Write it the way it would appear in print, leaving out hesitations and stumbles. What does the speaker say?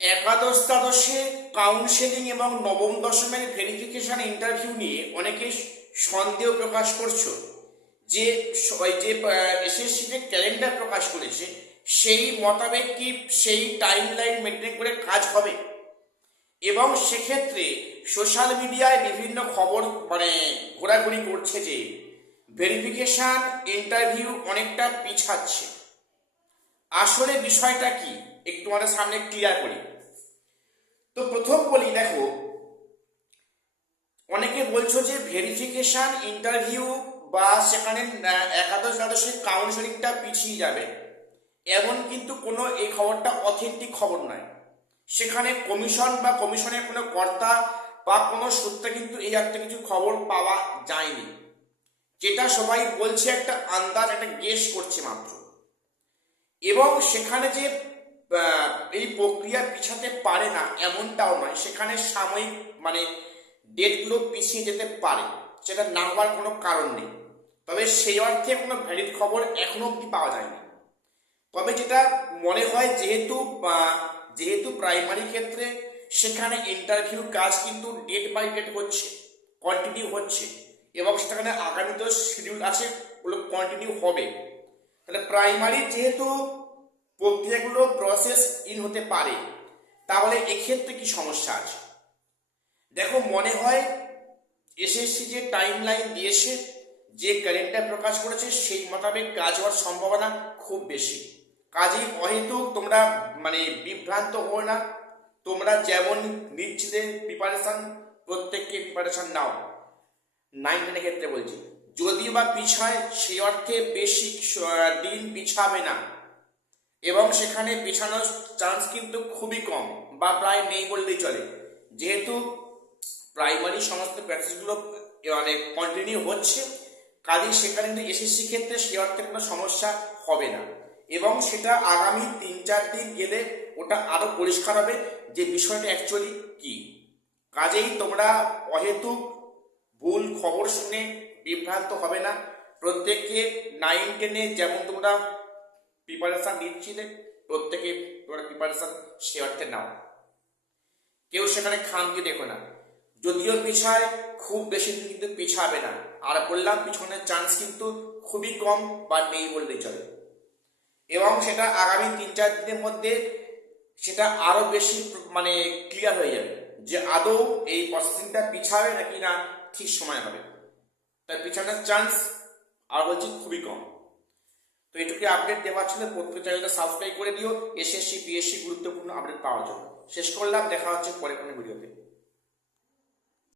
একাদশ দ্বাদশে কাউন্সেলিং এবং নবম দশমের ভেরিফিকেশন ইন্টারভিউ নিয়ে অনেকে সন্দেহ প্রকাশ করছো যে এসএসসি যে ক্যালেন্ডার প্রকাশ করেছে সেই মোতাবেক কি সেই টাইম লাইন মেনটেন করে কাজ হবে। এবং সেক্ষেত্রে সোশ্যাল মিডিয়ায় বিভিন্ন খবর ঘোরাঘুরি করছে যে ভেরিফিকেশন ইন্টারভিউ অনেকটা পিছাচ্ছে। আসলে বিষয়টা কি একটু আমাদের সামনে ক্লিয়ার করি। তো প্রথম বলি, দেখো, অনেকে বলছো যে ভেরিফিকেশন ইন্টারভিউ বা সেখানে একাদশ দ্বাদশের কাউন্সেলিংটা পিছিয়ে যাবে, এমন কিন্তু কোনো এই খবরটা অথেন্টিক খবর নয়। সেখানে কমিশন বা কমিশনের কোনো কর্তা বা কোনো সূত্রে কিন্তু এই একটা কিছু খবর পাওয়া যায়নি। যেটা সবাই বলছে একটা আন্দাজ, একটা গেস করছে মাত্র। এবং সেখানে যে এই প্রক্রিয়া পিছাতে পারে না এমনটাও নয়, সেখানে সাময়িক ডেটগুলো পিছিয়ে যেতে পারে, সেটা না হওয়ার কোনো কারণ নেই। তবে সেই অর্থে কোনো ভ্যালিড খবর এখনো অবধি পাওয়া যায়নি। তবে যেটা মনে হয়, যেহেতু প্রাইমারি ক্ষেত্রে সেখানে ইন্টারভিউ কাজ কিন্তু ডেট বাই ডেট হচ্ছে, কন্টিনিউ হচ্ছে, এবং সেখানে আগামী তো শিডিউল আছে, ওগুলো কন্টিনিউ হবে। তাহলে প্রাইমারি যেহেতু প্রক্রিয়াগুলো প্রসেস ইন হতে পারে, তাহলে এক্ষেত্রে কি সমস্যা আছে? দেখো, মনে হয় এসএসসি যে টাইম লাইন দিয়েছে, যে ক্যালেন্ডার প্রকাশ করেছে, সেই মোতাবেক কাজ হওয়ার সম্ভাবনা খুব বেশি। কাজেই অহেতুক তোমরা বিভ্রান্ত হও না। তোমরা যেমন নিচ্ছিলে প্রিপারেশন, প্রত্যেককে প্রিপারেশন নাও। 9-10 ক্ষেত্রে বলছি, যদিও বা পিছায় সেই অর্থে বেশি দিন পিছাবে না, এবং সেখানে পিছানোর চান্স কিন্তু খুবই কম বা প্রায় নেই বললেই চলে। যেহেতু প্রাইমারি সমস্ত প্র্যাকটিসগুলো কন্টিনিউ হচ্ছে, কাজেই সেখানে কিন্তু এসএসসি ক্ষেত্রে সে অর্থে কোনো সমস্যা হবে না। এবং সেটা আগামী 3-4 দিন গেলে ওটা আরো পরিষ্কার হবে যে বিষয়টা অ্যাকচুয়ালি কি। কাজেই তোমরা অহেতুক ভুল খবর শুনে বিভ্রান্ত হবে না। প্রত্যেককে 9-10-এ যেমন তোমরা প্রিপারেশন নিচ্ছিলে, প্রত্যেকে তোমরা প্রিপারেশন সে অর্থে নাও। কেউ সেখানে খামকে দেখো না। যদিও পিছায়, খুব বেশি দিন কিন্তু পিছাবে না। আর বললাম, পিছনের চান্স কিন্তু খুবই কম বা নেই বললেই চলে। এবং সেটা আগামী 3-4 দিনের মধ্যে সেটা আরো বেশি ক্লিয়ার হয়ে যাবে যে আদৌ এই প্রসেসিংটা পিছাবে নাকি না ঠিক সময় হবে। তাই পিছানোর চান্স আর বলছি খুবই কম। তো এটুকু আপডেট দেওয়ার ছিল। প্রত্যেক চ্যানেলটা সাবস্ক্রাইব করে দিও এসএসসি পিএসসি গুরুত্বপূর্ণ আপডেট পাওয়ার জন্য। শেষ করলাম, দেখা হচ্ছে পরে কোনো ভিডিওতে।